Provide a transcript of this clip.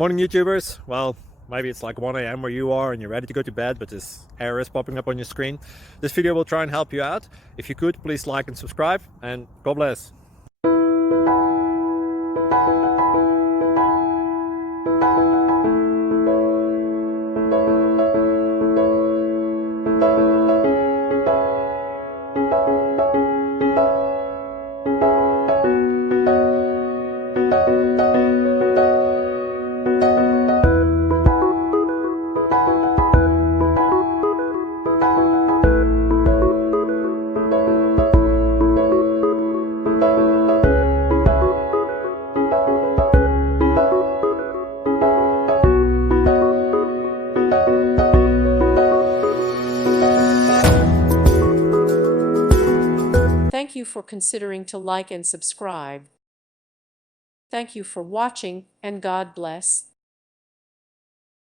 Morning YouTubers. Well, maybe it's like 1 a.m. where you are and you're ready to go to bed, but this error is popping up on your screen. This video will try and help you out. If you could, please like and subscribe, and God bless. Thank you for considering to like and subscribe. Thank you for watching, and God bless.